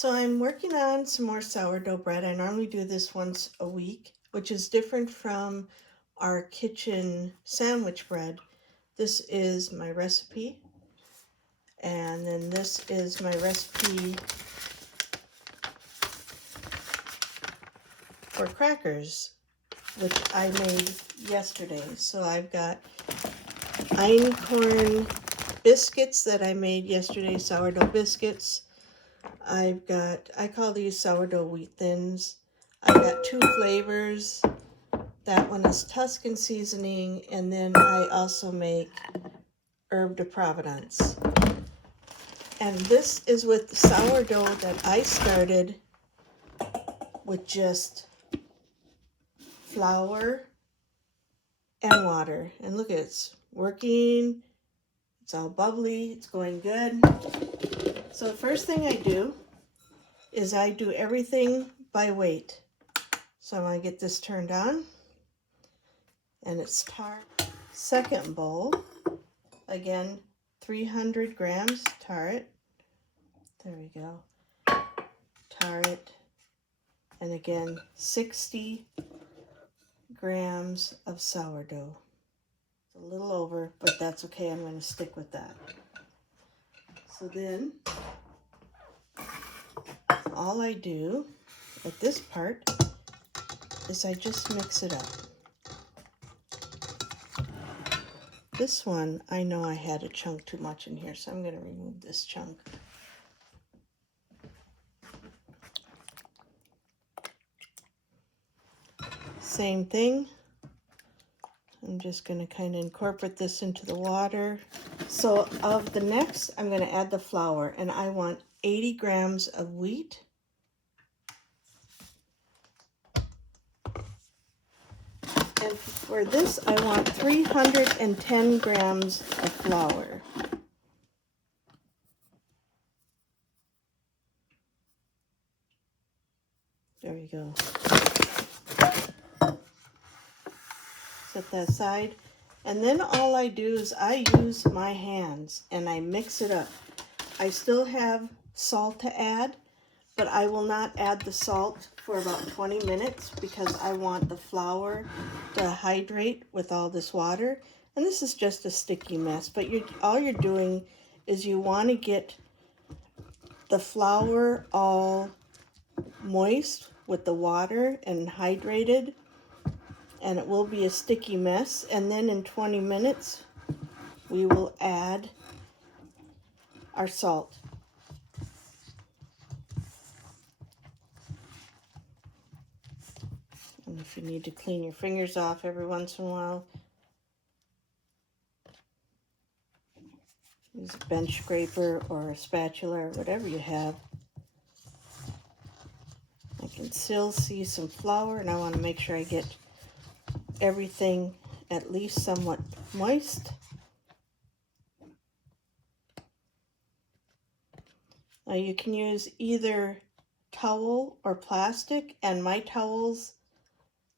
So I'm working on some more sourdough bread. I normally do this once a week, which is different from our kitchen sandwich bread. This is my recipe, and then this is my recipe for crackers, which I made yesterday. So I've got einkorn biscuits that I made yesterday, sourdough biscuits. I call these sourdough wheat thins. I've got two flavors. That one is Tuscan seasoning, and then I also make herb de Providence. And this is with sourdough that I started with just flour and water. And look, it's working. It's all bubbly. It's going good. So the first thing I do is I do everything by weight. So I'm going to get this turned on. And it's tart. Second bowl, again, 300 grams tart. There we go. Tart. And again, 60 grams of sourdough. It's a little over, but that's okay. I'm going to stick with that. So then, all I do at this part is I just mix it up. This one, I know I had a chunk too much in here, so I'm going to remove this chunk. Same thing. I'm just going to kind of incorporate this into the water. So of the next, I'm going to add the flour, and I want 80 grams of wheat. And for this, I want 310 grams of flour. There we go. Set that aside. And then all I do is I use my hands and I mix it up. I still have salt to add, but I will not add the salt for about 20 minutes because I want the flour to hydrate with all this water. And this is just a sticky mess, but all you're doing is you want to get the flour all moist with the water and hydrated, and it will be a sticky mess. And then in 20 minutes, we will add our salt. And if you need to clean your fingers off every once in a while, use a bench scraper or a spatula or whatever you have. I can still see some flour, and I want to make sure I get everything at least somewhat moist. Now you can use either towel or plastic, and my towels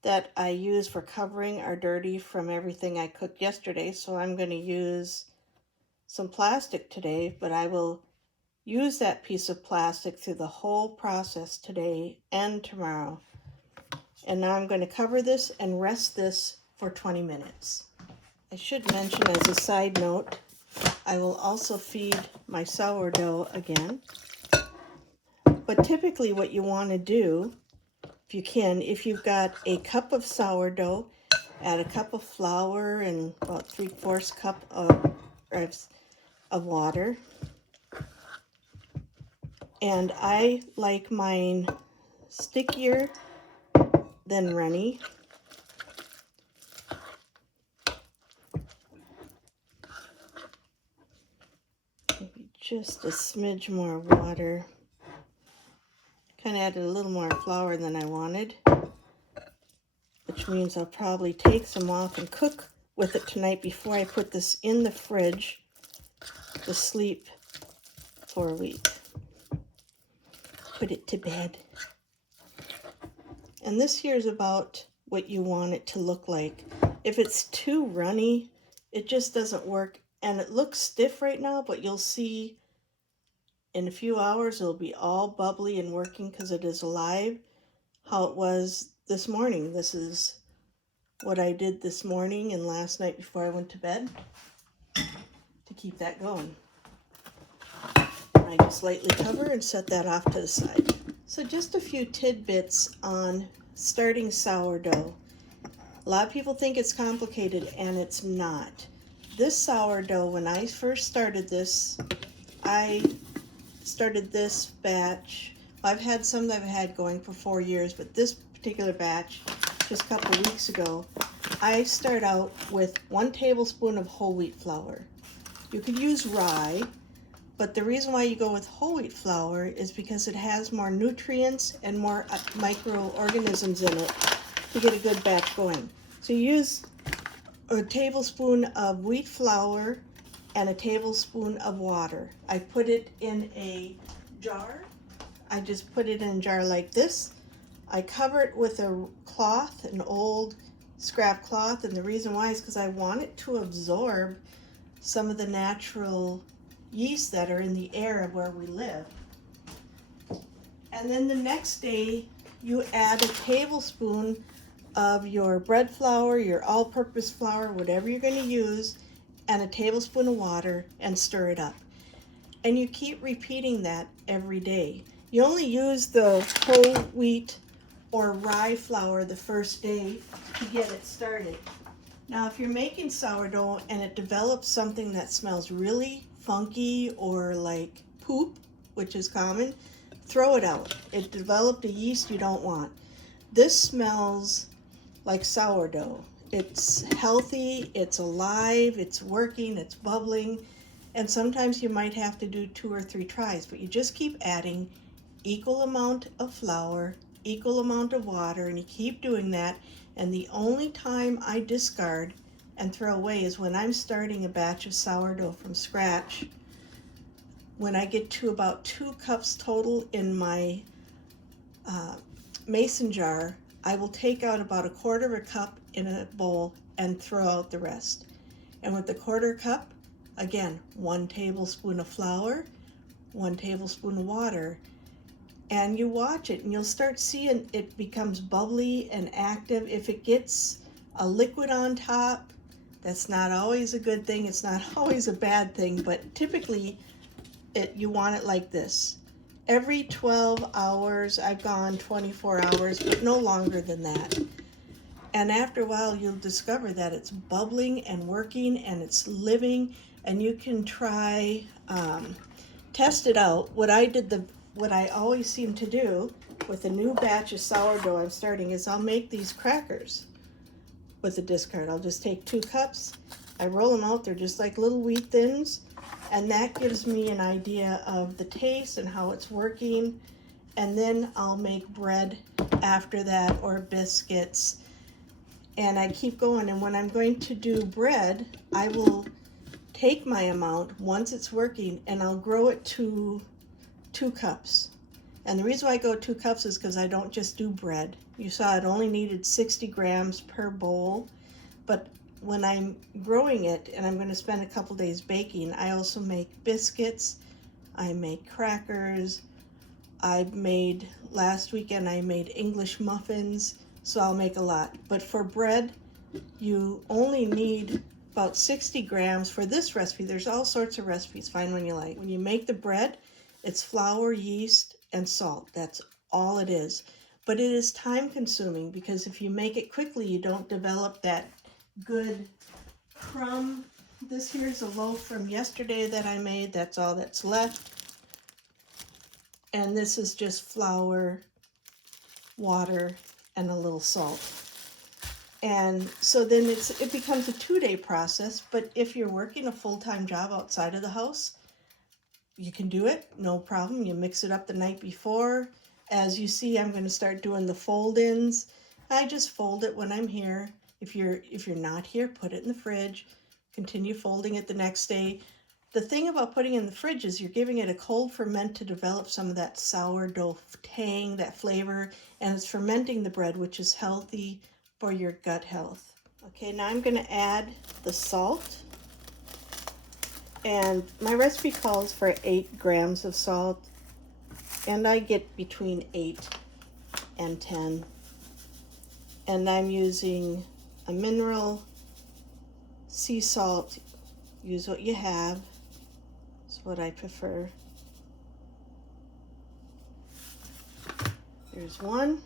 that I use for covering are dirty from everything I cooked yesterday, so I'm going to use some plastic today, but I will use that piece of plastic through the whole process today and tomorrow. And now I'm going to cover this and rest this for 20 minutes. I should mention as a side note, I will also feed my sourdough again. But typically what you want to do, if you can, if you've got a cup of sourdough, add a cup of flour and about 3/4 cup of water. And I like mine stickier than runny. Maybe just a smidge more water. Kind of added a little more flour than I wanted, which means I'll probably take some off and cook with it tonight before I put this in the fridge to sleep for a week. Put it to bed. And this here is about what you want it to look like. If it's too runny, it just doesn't work. And it looks stiff right now, but you'll see in a few hours it'll be all bubbly and working because it is alive, how it was this morning. This is what I did this morning and last night before I went to bed to keep that going. I just lightly cover and set that off to the side. So just a few tidbits on starting sourdough. A lot of people think it's complicated, and it's not. This sourdough, when I first started this, I started this batch. I've had some that I've had going for 4 years, but this particular batch, just a couple of weeks ago, I start out with 1 tablespoon of whole wheat flour. You could use rye, but the reason why you go with whole wheat flour is because it has more nutrients and more microorganisms in it to get a good batch going. So you use a tablespoon of wheat flour and a tablespoon of water. I put it in a jar. I just put it in a jar like this. I cover it with a cloth, an old scrap cloth, and the reason why is because I want it to absorb some of the natural yeast that are in the air of where we live. And then the next day you add a tablespoon of your bread flour, your all-purpose flour, whatever you're going to use, and a tablespoon of water, and stir it up. And you keep repeating that every day. You only use the whole wheat or rye flour the first day to get it started. Now if you're making sourdough and it develops something that smells really funky or like poop, which is common, throw it out. It developed a yeast you don't want. This smells like sourdough. It's healthy, it's alive, it's working, it's bubbling, and sometimes you might have to do 2 or 3 tries, but you just keep adding equal amount of flour, equal amount of water, and you keep doing that. And the only time I discard and throw away is when I'm starting a batch of sourdough from scratch. When I get to about 2 cups total in my mason jar, I will take out about 1/4 cup in a bowl and throw out the rest. And with the 1/4 cup, again, 1 tablespoon of flour, 1 tablespoon of water, and you watch it and you'll start seeing it becomes bubbly and active. If it gets a liquid on top, that's not always a good thing. It's not always a bad thing, but typically you want it like this. Every 12 hours, I've gone 24 hours, but no longer than that. And after a while, you'll discover that it's bubbling and working and it's living, and you can try, test it out. What I always seem to do with a new batch of sourdough I'm starting is I'll make these crackers with a discard. I'll just take 2 cups, I roll them out, they're just like little wheat thins, and that gives me an idea of the taste and how it's working. And then I'll make bread after that, or biscuits, and I keep going. And when I'm going to do bread, I will take my amount once it's working and I'll grow it to 2 cups. And the reason why I go 2 cups is because I don't just do bread. You saw it only needed 60 grams per bowl, but when I'm growing it and I'm going to spend a couple days baking, I also make biscuits, I make crackers, last weekend I made English muffins, so I'll make a lot. But for bread, you only need about 60 grams for this recipe. There's all sorts of recipes, find one you like. When you make the bread, it's flour, yeast, and salt. That's all it is. But it is time consuming because if you make it quickly, you don't develop that good crumb. This here's a loaf from yesterday that I made. That's all that's left. And this is just flour, water, and a little salt. And so then it becomes a 2-day process. But if you're working a full-time job outside of the house, you can do it, no problem. You mix it up the night before. As you see, I'm going to start doing the fold-ins. I just fold it when I'm here. If you're not here, put it in the fridge. Continue folding it the next day. The thing about putting it in the fridge is you're giving it a cold ferment to develop some of that sourdough tang, that flavor, and it's fermenting the bread, which is healthy for your gut health. Okay, now I'm going to add the salt. And my recipe calls for 8 grams of salt, and I get between 8 and 10. And I'm using a mineral sea salt. Use what you have. It's what I prefer. Here's one.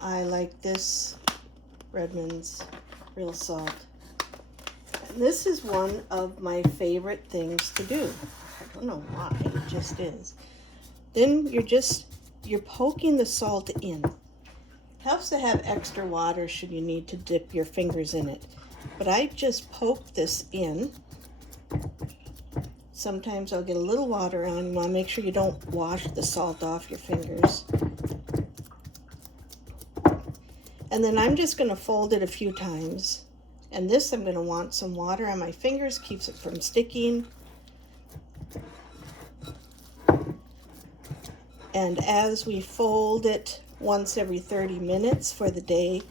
I like this Redmond's real salt. And this is one of my favorite things to do. I don't know why, it just is. Then you're poking the salt in. Helps to have extra water should you need to dip your fingers in it. But I just poke this in. Sometimes I'll get a little water on. You want to make sure you don't wash the salt off your fingers. And then I'm just going to fold it a few times. And this I'm going to want some water on my fingers, keeps it from sticking. And as we fold it once every 30 minutes for the day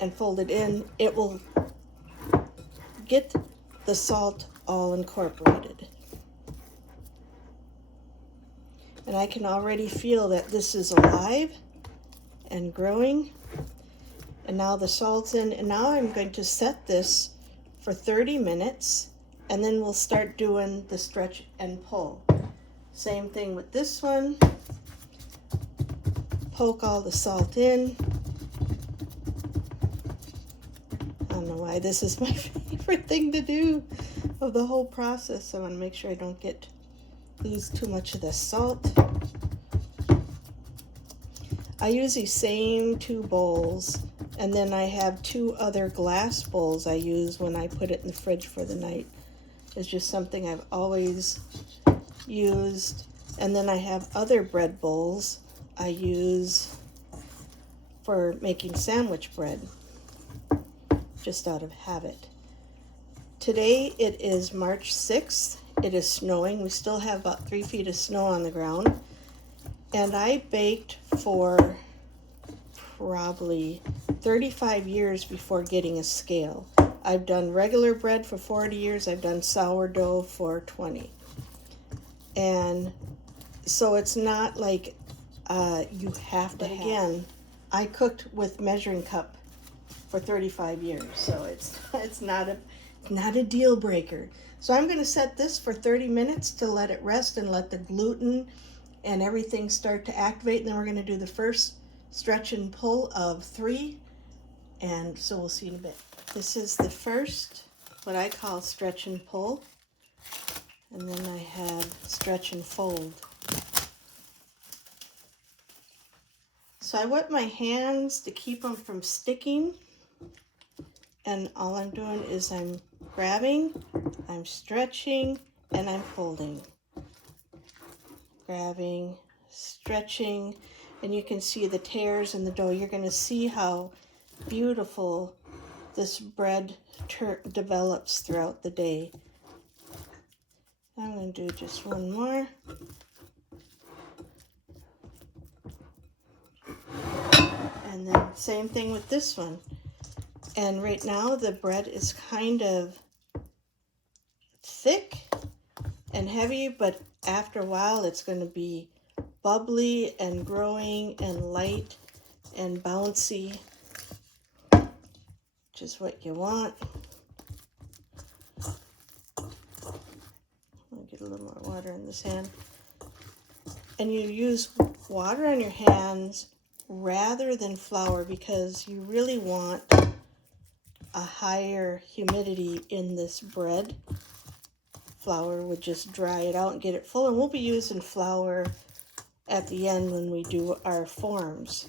and fold it in, it will get the salt all incorporated. And I can already feel that this is alive and growing. And now the salt's in, and now I'm going to set this for 30 minutes, and then we'll start doing the stretch and pull. Same thing with this one. Poke all the salt in. I don't know why this is my favorite thing to do of the whole process. I want to make sure I don't lose too much of the salt. I use these same 2 bowls, and then I have 2 other glass bowls I use when I put it in the fridge for the night. It's just something I've always used. And then I have other bread bowls I use for making sandwich bread, just out of habit. Today it is March 6th. It is snowing. We still have about 3 feet of snow on the ground. And I baked for probably 35 years before getting a scale. I've done regular bread for 40 years. I've done sourdough for 20. And so it's not like you have to. But again, I cooked with measuring cup for 35 years, so it's not a deal breaker. So I'm going to set this for 30 minutes to let it rest and let the gluten and everything start to activate. And then we're going to do the first stretch and pull of 3, and so we'll see in a bit. This is the first, what I call stretch and pull, and then I have stretch and fold. So I wet my hands to keep them from sticking, and all I'm doing is I'm grabbing, I'm stretching, and I'm folding. Grabbing, stretching, and you can see the tears in the dough. You're going to see how beautiful this bread develops throughout the day. I'm going to do just one more. And then same thing with this one. And right now the bread is kind of thick and heavy, but after a while it's going to be bubbly and growing and light and bouncy, which is what you want. I'll get a little more water in this hand. And you use water on your hands rather than flour because you really want a higher humidity in this bread. Flour would just dry it out and get it full, and we'll be using flour at the end when we do our forms.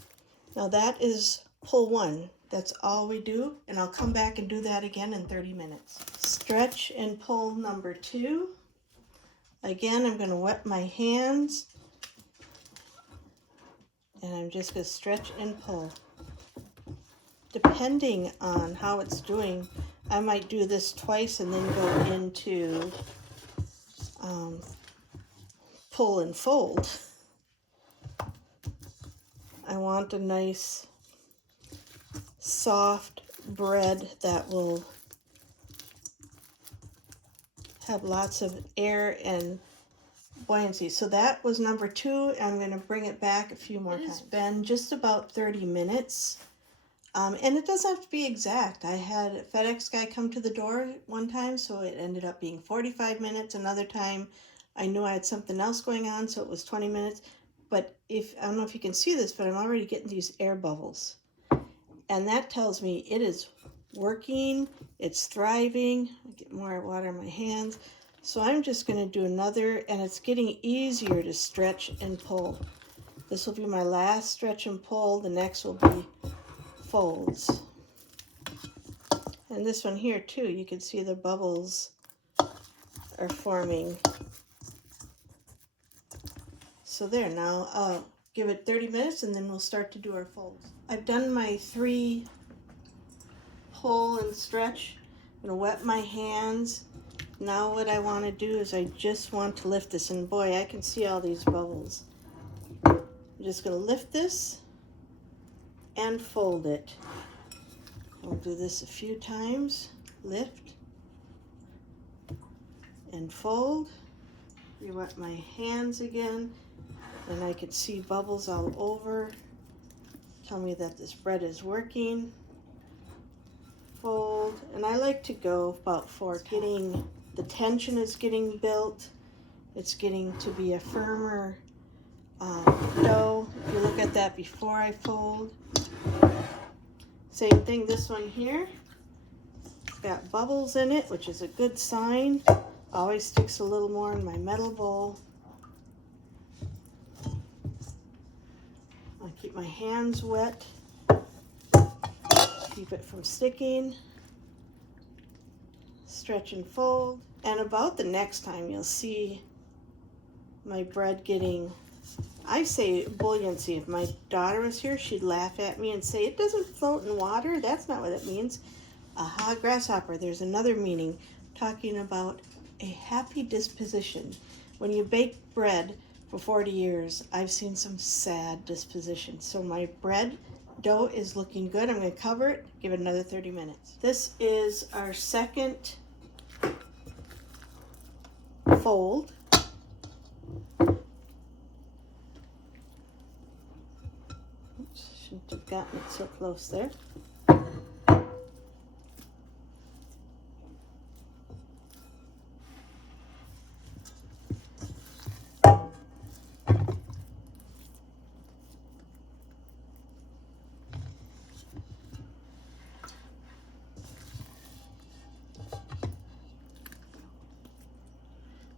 Now that is pull 1. That's all we do, and I'll come back and do that again in 30 minutes. Stretch and pull number 2. Again, I'm going to wet my hands, and I'm just going to stretch and pull. Depending on how it's doing, I might do this twice and then go into pull and fold. I want a nice soft bread that will have lots of air and buoyancy. So that was number 2. I'm going to bring it back a few more times. It's been just about 30 minutes. And it doesn't have to be exact. I had a FedEx guy come to the door one time, so it ended up being 45 minutes. Another time, I knew I had something else going on, so it was 20 minutes. But I don't know if you can see this, but I'm already getting these air bubbles. And that tells me it is working, it's thriving. I get more water in my hands. So I'm just going to do another, and it's getting easier to stretch and pull. This will be my last stretch and pull. The next will be folds. And this one here too, you can see the bubbles are forming. So there, now I'll give it 30 minutes and then we'll start to do our folds. I've done my 3 pull and stretch. I'm going to wet my hands. Now what I want to do is I just want to lift this, and boy, I can see all these bubbles. I'm just going to lift this and fold it. I'll do this a few times. Lift and fold. Re-wet my hands again, and I can see bubbles all over. Tell me that this bread is working. Fold, and I like to go about 4. The tension is getting built. It's getting to be a firmer dough. If you look at that before I fold. Same thing, this one here. It's got bubbles in it, which is a good sign. Always sticks a little more in my metal bowl. I keep my hands wet. Keep it from sticking. Stretch and fold. And about the next time you'll see my bread getting, I say buoyancy. If my daughter was here, she'd laugh at me and say, it doesn't float in water. That's not what it means. Aha, grasshopper. There's another meaning, talking about a happy disposition. When you bake bread for 40 years, I've seen some sad dispositions. So my bread dough is looking good. I'm going to cover it, give it another 30 minutes. This is our second fold. Oops, shouldn't have gotten it so close there.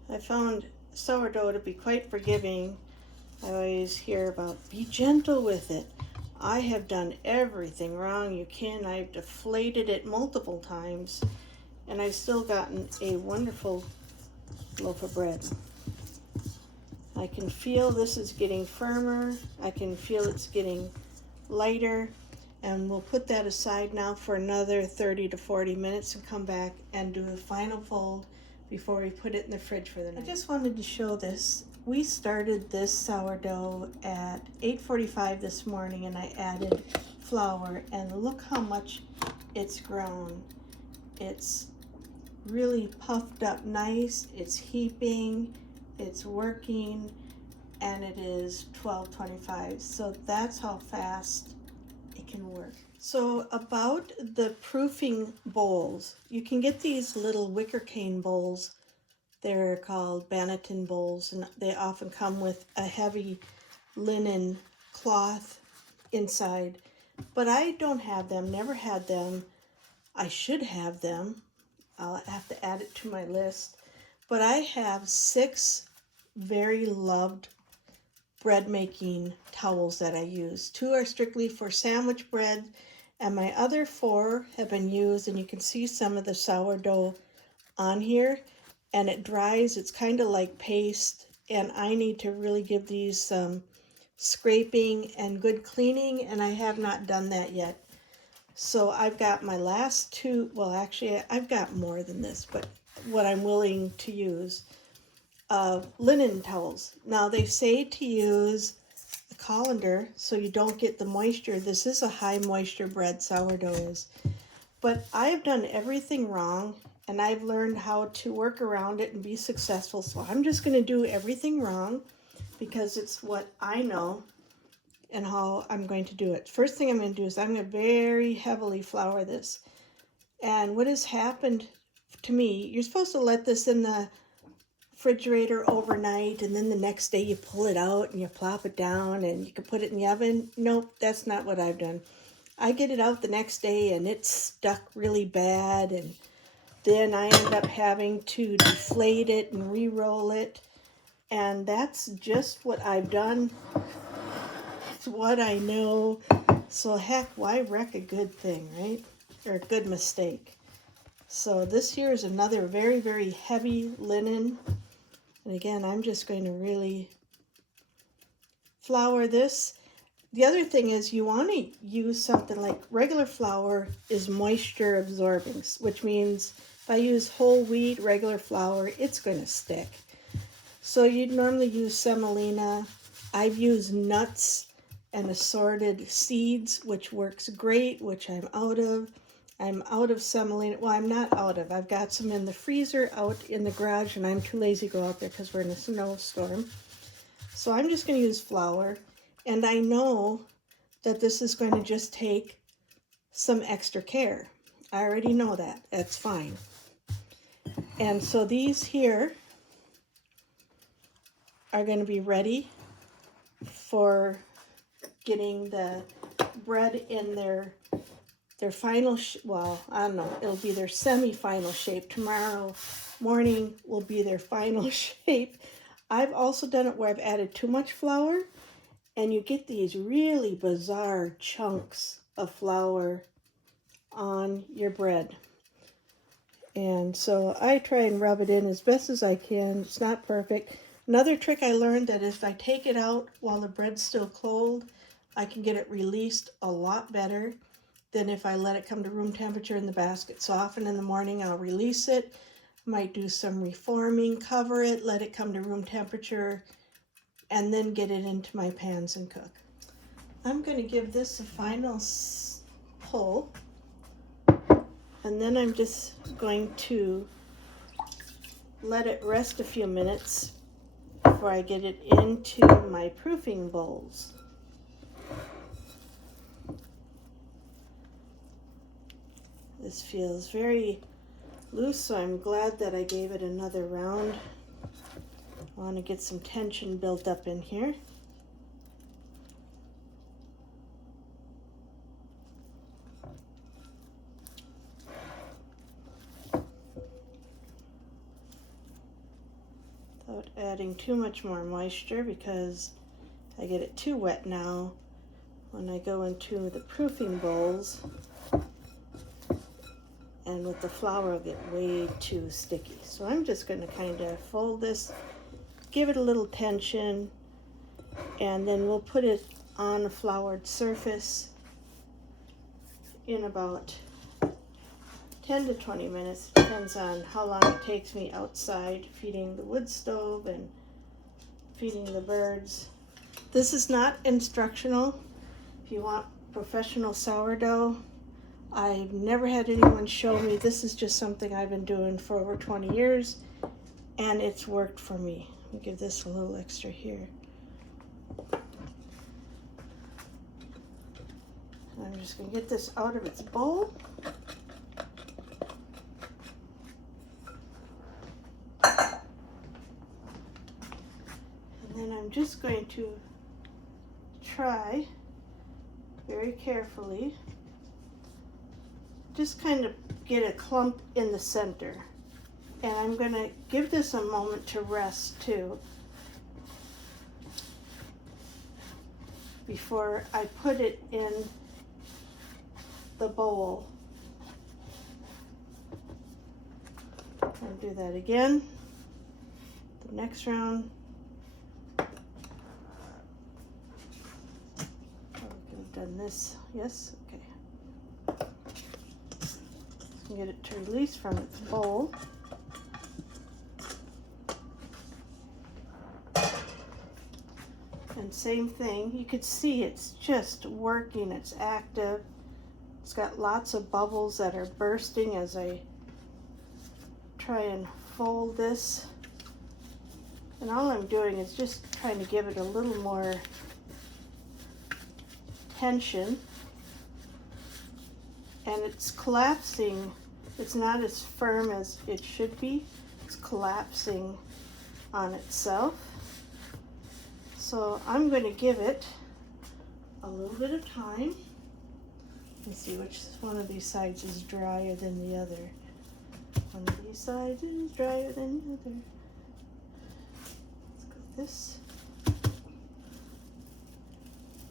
I found sourdough to be quite forgiving. I always hear about be gentle with it. I have done everything wrong you can. I've deflated it multiple times, and I've still gotten a wonderful loaf of bread. I can feel this is getting firmer. I can feel it's getting lighter, and we'll put that aside now for another 30 to 40 minutes and come back and do the final fold before we put it in the fridge for the night. I just wanted to show this. We started this sourdough at 8:45 this morning, and I added flour, and look how much it's grown. It's really puffed up nice, it's heaping, it's working, and it is 12:25. So that's how fast it can work. So about the proofing bowls, you can get these little wicker cane bowls. They're called Banneton bowls, and they often come with a heavy linen cloth inside. But I don't have them, never had them. I should have them. I'll have to add it to my list. But I have 6 very loved bread making towels that I use. 2 are strictly for sandwich bread, and my other 4 have been used, and you can see some of the sourdough on here, and it dries. It's kind of like paste, and I need to really give these some scraping and good cleaning, and I have not done that yet. So I've got my last 2, well actually I've got more than this, but what I'm willing to use, linen towels. Now they say to use a colander so you don't get the moisture. This is a high moisture bread, sourdough is. But I have done everything wrong, and I've learned how to work around it and be successful. So I'm just going to do everything wrong because it's what I know and how I'm going to do it. First thing I'm going to do is I'm going to very heavily flour this. And what has happened to me, you're supposed to let this in the refrigerator overnight, and then the next day you pull it out and you plop it down and you can put it in the oven. Nope, that's not what I've done. I get it out the next day and it's stuck really bad, and then I end up having to deflate it and re-roll it. And that's just what I've done. It's what I know. So heck, why wreck a good thing, right? Or a good mistake. So this here is another very, very heavy linen. And again, I'm just going to really flour this. The other thing is you want to use something like regular flour is moisture absorbing, which means if I use whole wheat, regular flour, it's going to stick. So you'd normally use semolina. I've used nuts and assorted seeds, which works great, which I'm out of. I'm out of semolina. Well, I'm not out of. I've got some in the freezer out in the garage, and I'm too lazy to go out there because we're in a snowstorm. So I'm just going to use flour. And I know that this is going to just take some extra care. I already know that. That's fine. And so these here are going to be ready for getting the bread in their final, well, I don't know, it'll be their semi-final shape. Tomorrow morning will be their final shape. I've also done it where I've added too much flour, and you get these really bizarre chunks of flour on your bread. And so I try and rub it in as best as I can. It's not perfect. Another trick I learned that if I take it out while the bread's still cold, I can get it released a lot better than if I let it come to room temperature in the basket. So often in the morning I'll release it, might do some reforming, cover it, let it come to room temperature, and then get it into my pans and cook. I'm going to give this a final pull, and then I'm just going to let it rest a few minutes before I get it into my proofing bowls. This feels very loose, so I'm glad that I gave it another round. I want to get some tension built up in here. Without adding too much more moisture, because I get it too wet now when I go into the proofing bowls. And with the flour, it'll get way too sticky. So I'm just going to kind of fold this, give it a little tension, and then we'll put it on a floured surface in about 10 to 20 minutes. Depends on how long it takes me outside feeding the wood stove and feeding the birds. This is not instructional. If you want professional sourdough, I've never had anyone show me. This is just something I've been doing for over 20 years, and it's worked for me. I'll give this a little extra here. I'm just going to get this out of its bowl. And then I'm just going to try very carefully, just kind of get a clump in the center. And I'm going to give this a moment to rest too before I put it in the bowl. And do that again. The next round. Oh, we could have done this. Yes, okay. Get it to release from its bowl. And same thing, you could see it's just working, it's active. It's got lots of bubbles that are bursting as I try and fold this. And all I'm doing is just trying to give it a little more tension. And it's collapsing. It's not as firm as it should be. It's collapsing on itself. So I'm going to give it a little bit of time. Let's see which one of these sides is drier than the other. One of these sides is drier than the other. Let's go this.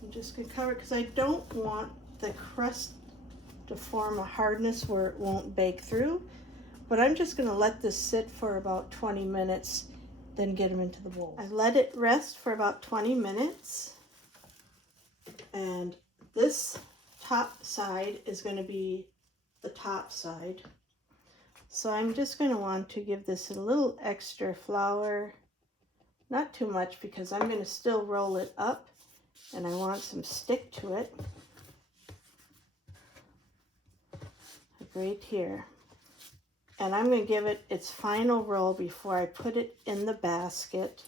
I'm just going to cover it because I don't want the crust to form a hardness where it won't bake through. But I'm just going to let this sit for about 20 minutes, then get them into the bowl. I let it rest for about 20 minutes. And this top side is going to be the top side. So I'm just going to want to give this a little extra flour. Not too much because I'm going to still roll it up and I want some stick to it. Right here. And I'm going to give it its final roll before I put it in the basket.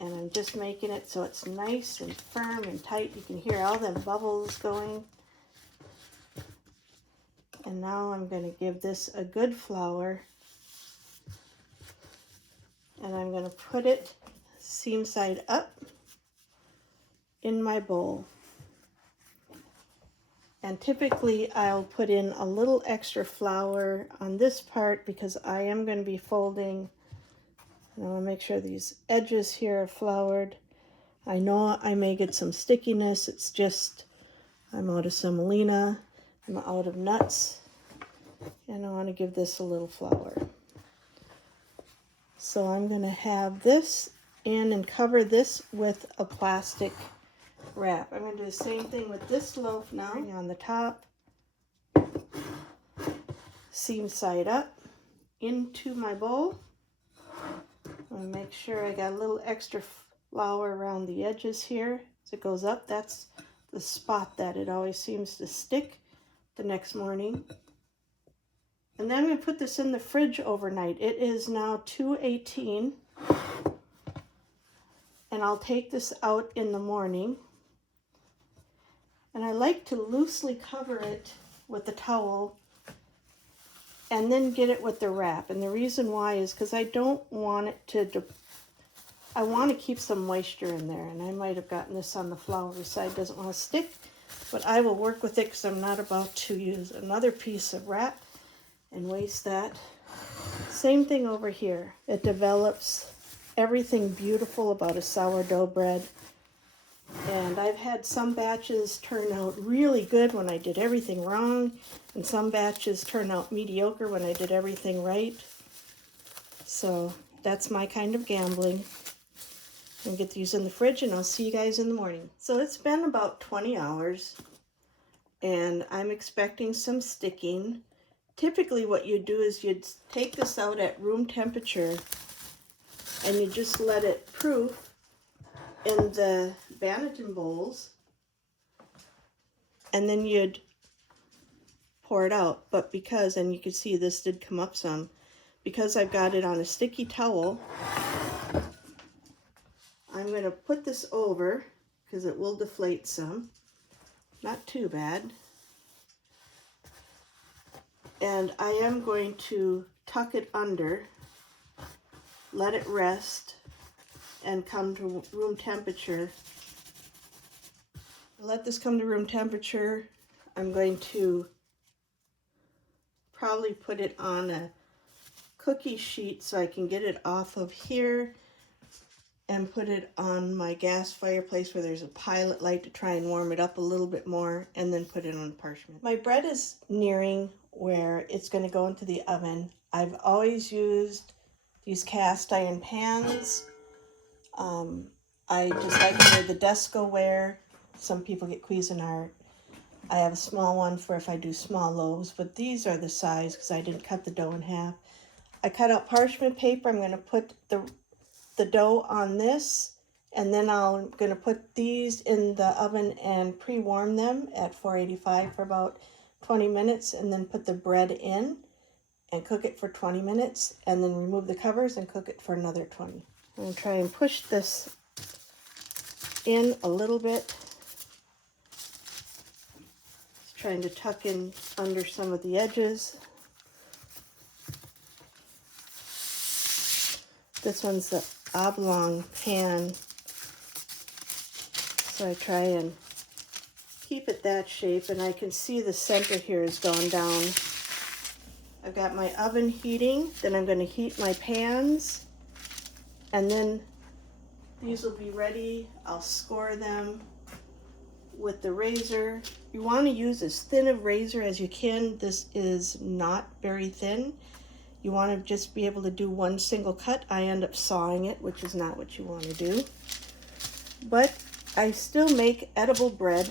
And I'm just making it so it's nice and firm and tight. You can hear all them bubbles going. And now I'm going to give this a good flour. And I'm going to put it seam side up in my bowl. And typically I'll put in a little extra flour on this part because I am going to be folding. And I want to make sure these edges here are floured. I know I may get some stickiness. It's just I'm out of semolina. I'm out of nuts. And I want to give this a little flour. So I'm going to have this in and cover this with a plastic wrap. I'm going to do the same thing with this loaf now. On the top, seam side up into my bowl. I'm going to make sure I got a little extra flour around the edges here as it goes up. That's the spot that it always seems to stick the next morning. And then I'm going to put this in the fridge overnight. It is now 2:18, and I'll take this out in the morning. And I like to loosely cover it with a towel and then get it with the wrap. And the reason why is because I don't want it to, I want to keep some moisture in there. And I might have gotten this on the floury side, doesn't want to stick, but I will work with it because I'm not about to use another piece of wrap and waste that. Same thing over here. It develops everything beautiful about a sourdough bread. And I've had some batches turn out really good when I did everything wrong, and some batches turn out mediocre when I did everything right. So that's my kind of gambling. I'm gonna get these in the fridge and I'll see you guys in the morning. So it's been about 20 hours and I'm expecting some sticking. Typically what you do is you'd take this out at room temperature and you just let it proof in the Banneton bowls, and then you'd pour it out. But because, and you can see this did come up some, because I've got it on a sticky towel, I'm going to put this over because it will deflate some. Not too bad. And I am going to tuck it under, let it rest, and come to room temperature. Let this come to room temperature. I'm going to probably put it on a cookie sheet so I can get it off of here and put it on my gas fireplace where there's a pilot light to try and warm it up a little bit more, and then put it on parchment. My bread is nearing where it's going to go into the oven. I've always used these cast iron pans. I just like the Desco-ware. Some people get Cuisinart. I have a small one for if I do small loaves, but these are the size because I didn't cut the dough in half. I cut out parchment paper. I'm going to put the dough on this, and then I'm going to put these in the oven and pre-warm them at 485 for about 20 minutes, and then put the bread in and cook it for 20 minutes, and then remove the covers and cook it for another 20. I'm going to try and push this in a little bit. Just trying to tuck in under some of the edges. This one's the oblong pan, so I try and keep it that shape, and I can see the center here has gone down. I've got my oven heating, then I'm going to heat my pans, and then these will be ready. I'll score them with the razor. You want to use as thin a razor as you can. This is not very thin. You want to just be able to do one single cut. I end up sawing it, which is not what you want to do. But I still make edible bread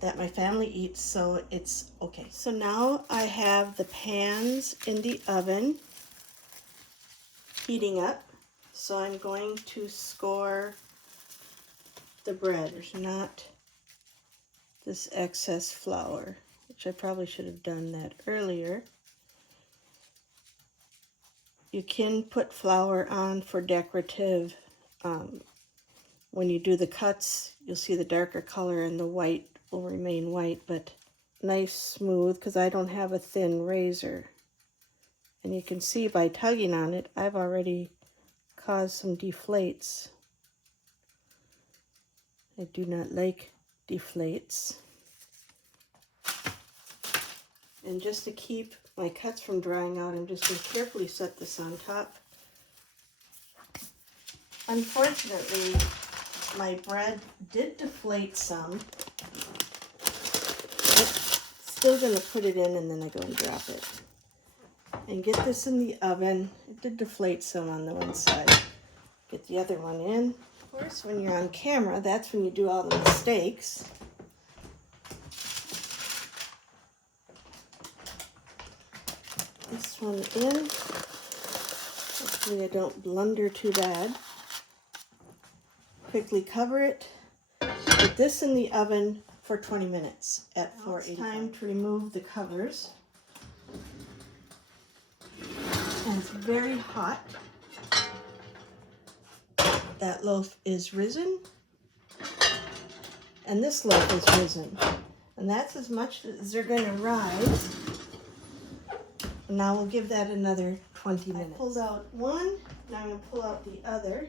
that my family eats, so it's okay. So now I have the pans in the oven heating up. So I'm going to score the bread. There's not this excess flour, which I probably should have done that earlier. You can put flour on for decorative. When you do the cuts, you'll see the darker color and the white will remain white, but nice smooth, because I don't have a thin razor. And you can see by tugging on it, I've already caused some deflates. I do not like deflates. And just to keep my cuts from drying out, I'm just going to carefully set this on top. Unfortunately, my bread did deflate some. But still going to put it in, and then I go and drop it. And get this in the oven. It did deflate some on the one side. Get the other one in. Of course, when you're on camera, that's when you do all the mistakes. This one in. Hopefully I don't blunder too bad. Quickly cover it. Put this in the oven for 20 minutes at 485. It's time to remove the covers. And it's very hot. That loaf is risen. And this loaf is risen. And that's as much as they're going to rise. Now we'll give that another 20 minutes. I pulled out one, now I'm going to pull out the other.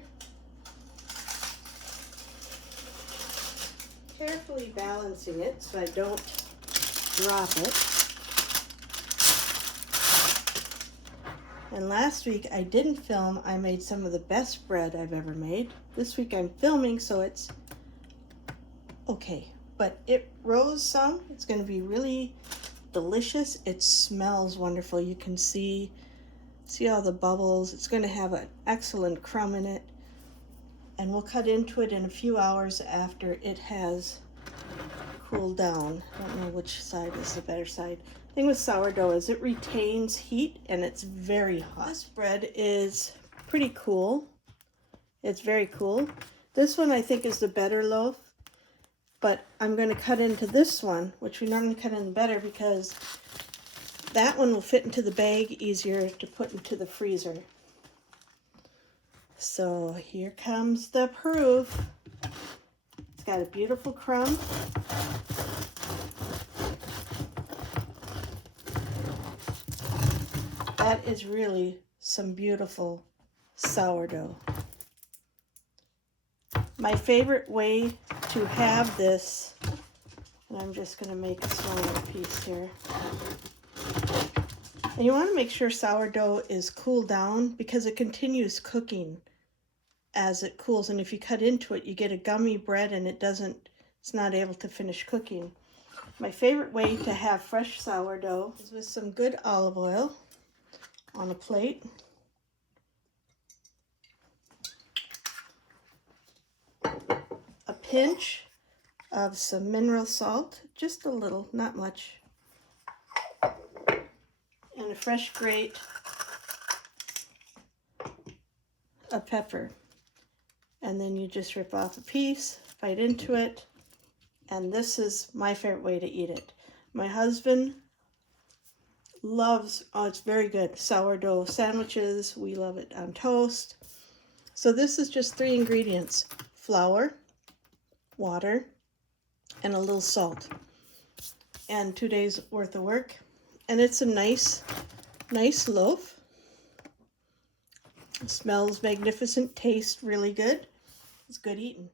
Carefully balancing it so I don't drop it. And last week I didn't film. I made some of the best bread I've ever made. This week I'm filming, so it's okay. But it rose some. It's going to be really delicious. It smells wonderful. You can see all the bubbles. It's going to have an excellent crumb in it. And we'll cut into it in a few hours after it has cooled down. I don't know which side is the better side. The thing with sourdough is it retains heat and it's very hot. This bread is pretty cool. It's very cool. This one I think is the better loaf, but I'm going to cut into this one, which we normally cut in better because that one will fit into the bag easier to put into the freezer. So here comes the proof. It's got a beautiful crumb. That is really some beautiful sourdough. My favorite way to have this, and I'm just going to make a smaller piece here. And you want to make sure sourdough is cooled down because it continues cooking as it cools. And if you cut into it, you get a gummy bread and it's not able to finish cooking. My favorite way to have fresh sourdough is with some good olive oil on a plate. A pinch of some mineral salt, just a little, not much. And a fresh grate of pepper. And then you just rip off a piece, bite into it, and this is my favorite way to eat it. My husband loves, oh, it's very good, sourdough sandwiches. We love it on toast. So this is just 3 ingredients: flour, water, and a little salt. And 2 days worth of work. And it's a nice loaf. It smells magnificent, tastes really good. It's good eating.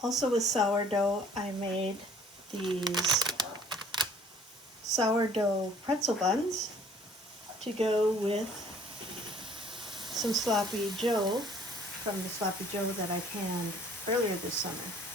Also with sourdough, I made these sourdough pretzel buns to go with some sloppy joe from the sloppy joe that I canned earlier this summer.